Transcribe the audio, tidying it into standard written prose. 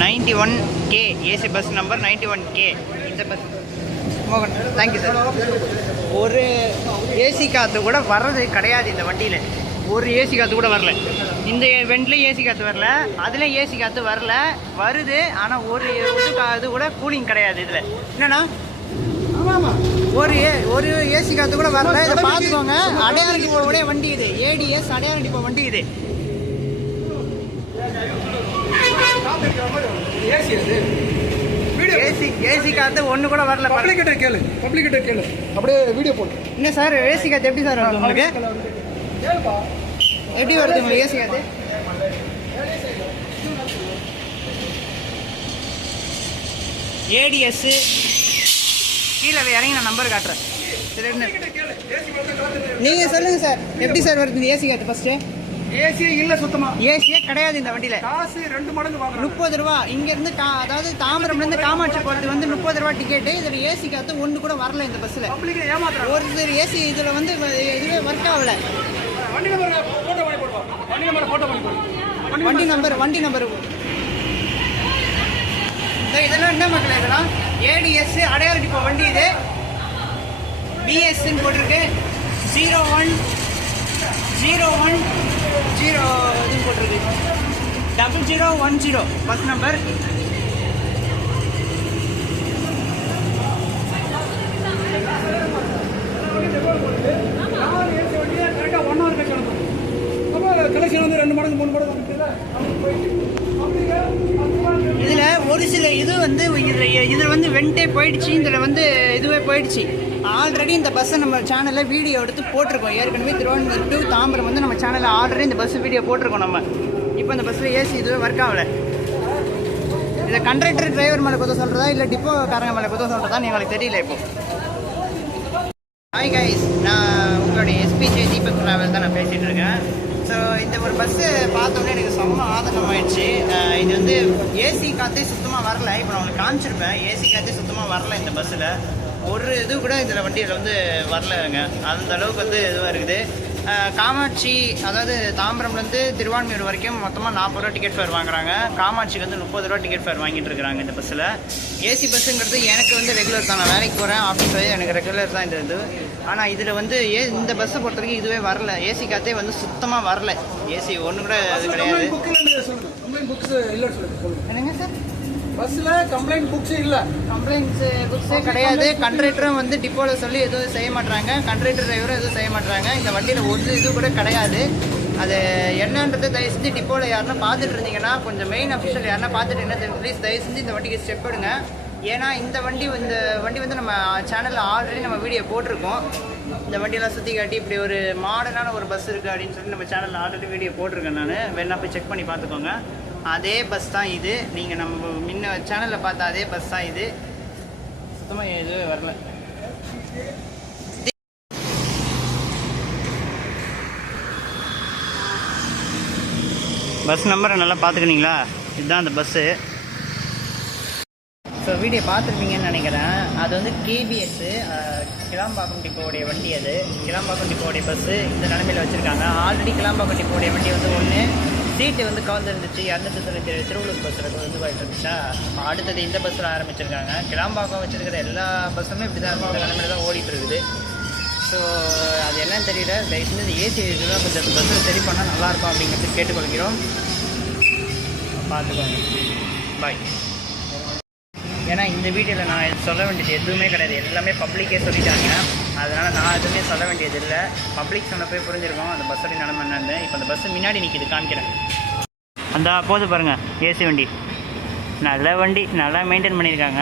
91K AC bus number 91K. இந்த bus மோகன், thank you sir. ஒரு ஏசி காற்று கூட வர்றது கிடையாது இந்த வண்டியில். ஒரு ஏசி காற்று கூட வரல. இந்த வெண்ட்லேயும் ஏசி காற்று வரல, அதுலேயும் ஏசி காற்று வரல. வருது, ஆனால் ஒரு இது கூட கூலிங் கிடையாது இதில். என்னன்னா ஒரு ஏசி காற்று கூட வரல. இதை பார்த்துக்கோங்க. அடையாளம் டிப்போடைய வண்டி இது. ஏடிஎஸ் அடையாளம் டிப்போ வண்டி இது. ஏசி காத்து ஒண்ணு கூட வரல. பப்ளிக்கிட்ட கேளு அப்படியே வீடியோ போடு. என்ன சார் ஏசி காத்து எப்படி சார் வருது உங்களுக்கு? எப்படி வருது உங்களுக்கு ஏசி காத்து? ஏடிஎஸ் கீழே இறங்கி நான் நம்பர் காட்டுறேன். நீங்க சொல்லுங்க சார், எப்படி சார் வருது ஏசி காத்து? ஃபர்ஸ்ட் ஏசியே இல்ல, சுத்தமா ஏசியே கிடையாது இந்த வண்டியில. காசு 2 மடங்கு வாங்குறாங்க. 30 ரூபா. இங்க இருந்து அதாவது தாம்பரம்ல இருந்து காமாட்சி போறது வந்து 30 ரூபா டிக்கெட். இதுல ஏசி காத்து ஒண்ணு கூட வரல இந்த பஸ்ல. பப்ளிக் ஏமாத்துறாங்க. ஒரு ஏசி இதுல வந்து இதுவே ஒர்க் ஆகல. வண்டி நம்பர் போட்டோ பண்ணி போடுவா. வண்டி நம்பர் இதெல்லாம் என்ன மக்களே? இதெல்லாம் ஏடிஎஸ் அடையாள டிப்போ வண்டி இது. பிஎஸ்ன்னு போட்டிருக்கு. 01 0 இதுன்னு போட்டிருக்கு. 0010 பஸ் நம்பர். கலெக்ஷன் வந்து 2 மடங்கு 3 மடங்கு. இதுல ஒரு சில இது வந்து இதுல வந்து வெண்டே போயிடுச்சு. இதுல வந்து இதுவே போயிடுச்சு. ஆல்ரெடி இந்த பஸ்ஸை நம்ம சேனலில் வீடியோ எடுத்து போட்டிருக்கோம். ஏற்கனவே திருவண்ணாமலை டு தாம்பரம் வந்து நம்ம சேனலில் ஆல்ரெடி இந்த பஸ் வீடியோ போட்டிருக்கோம் நம்ம. இப்போ இந்த பஸ்ஸில் ஏசி இதுவே ஒர்க் ஆகலை. இதை கண்டக்டர் டிரைவர் மேலே குத்த சொல்கிறதா இல்லை டிப்போக்காரங்க மேலே குத்த சொல்கிறதா எங்களுக்கு தெரியல. இப்போ ஹாய் கைஸ், நான் உங்களுடைய எஸ்பிஜே தீபக் டிராவல் தான் நான் பேசிகிட்டு இருக்கேன். ஸோ இந்த ஒரு பஸ்ஸு பார்த்தோன்னே எனக்கு செம்ம ஆதங்கம் ஆயிடுச்சு. இது வந்து ஏசி காற்றே சுத்தமாக வரல. இப்போ நான் உங்களுக்கு காமிச்சிருப்பேன். ஏசி காற்றே சுத்தமாக வரல இந்த பஸ்ஸில். ஒரு இது கூட இதில் வண்டியில் வந்து வரலைங்க. அந்த அளவுக்கு வந்து இதுவாக இருக்குது. காமாட்சி, அதாவது தாம்பரம்லேருந்து திருவான்மியூர் வரைக்கும் மொத்தமாக 40 ரூபா டிக்கெட் ஃபேர் வாங்குறாங்க. காமாட்சிக்கு வந்து 30 ரூபா டிக்கெட் ஃபேர் வாங்கிட்டு இருக்கிறாங்க இந்த பஸ்ஸில். ஏசி பஸ்ஸுங்கிறது எனக்கு வந்து ரெகுலர் தான். நான் வேலைக்கு போகிறேன், ஆஃபீஸ் போய் எனக்கு ரெகுலர் தான் இந்த இது. ஆனால் இதில் வந்து இந்த பஸ்ஸை பொறுத்த வரைக்கும் இதுவே வரல. ஏசி காற்றே வந்து சுத்தமாக வரல. ஏசி ஒன்று கூட இது கிடையாது. என்னங்க சார்? பஸ்ஸில் கம்ப்ளைண்ட் புக்ஸ் இல்லை. புக்ஸே கிடையாது. கண்டக்டரும் வந்து டிப்போவில் சொல்லி எதுவும் செய்ய மாட்டாங்க. கண்டக்டர் டிரைவரும் எதுவும் செய்ய மாட்டாங்க. இந்த வண்டியில் ஒரு இது கூட கிடையாது. அது என்னன்றது தயவு செஞ்சு டிப்போவில் யாருன்னா பார்த்துட்டு இருந்தீங்கன்னா, கொஞ்சம் மெயின் அஃபிஷியல் யாருன்னா பார்த்துட்டு என்ன தெரியும், ப்ளீஸ் தயவு செஞ்சு இந்த வண்டிக்கு ஸ்டெப் எடுங்க. ஏன்னா இந்த வண்டி வந்து நம்ம சேனலில் ஆல்ரெடி நம்ம வீடியோ போட்டிருக்கோம். இந்த வண்டியெல்லாம் சுற்றி காட்டி இப்படி ஒரு மாடர்னான ஒரு பஸ் இருக்குது அப்படின்னு சொல்லி நம்ம சேனலில் ஆல்ரெடி வீடியோ போட்டிருக்கேன். நான் வேணா போய் செக் பண்ணி பார்த்துக்கோங்க. அதே பஸ் தான் இது. நீங்கள் நம்ம முன்ன சேனலில் பார்த்த அதே பஸ் தான் இது. சுத்தமாக எதுவே வரல. பஸ் நம்பரை நல்லா பார்த்துக்கினீங்களா? இதுதான் அந்த பஸ்ஸு. ஸோ வீடியோ பார்த்துருப்பீங்கன்னு நினைக்கிறேன். அது வந்து கேபிஎஸ்ஸு கிளாம்பாக்கம் டிப்போடைய வண்டி. அது கிளாம்பாக்கம் டிப்போடைய பஸ்ஸு இந்த நிலமையில் வச்சுருக்காங்க. ஆல்ரெடி கிளாம்பாக்கம் டிப்போடைய வண்டி வந்து ஒன்று சீட்டு வந்து கவர்ந்துருந்துச்சு. 297 திருவள்ளூர் பஸ்ஸில் வந்து போயிட்டு இருந்துச்சா. அடுத்தது இந்த பஸ்ஸில் ஆரம்பிச்சிருக்காங்க. கிளாம்பாக்கம் வச்சுருக்கிற எல்லா பஸ்ஸுமே இப்படி தான் இருக்கும். இந்த நிலமையில தான் ஓடிட்டு இருக்குது. ஸோ அது என்னன்னு தெரியல. தயவுசெய்து இந்த ஏசி இதெல்லாம் கொஞ்சம் பஸ்ஸில் சரி பண்ணால் நல்லாயிருக்கும் அப்படிங்கிறது கேட்டுக்கொள்கிறோம். பார்த்துக்கோங்க. பாய். ஏன்னா இந்த வீடியோவில் நான் சொல்ல வேண்டியது எதுவுமே கிடையாது. எல்லாமே பப்ளிக்கே சொல்லிட்டாங்க. அதனால் நான் எதுவுமே சொல்ல வேண்டியது இல்லை. பப்ளிக் சொன்ன போய் புரிஞ்சிருக்கோம் அந்த பஸ்ஸோடைய நிலமை என்னன்னு. இப்போ அந்த பஸ்ஸு முன்னாடி நிற்கிது, காமிக்கிறேன். அந்த போது பாருங்கள் ஏசி வண்டி. நல்ல வண்டி, நல்லா மெயின்டைன் பண்ணியிருக்காங்க.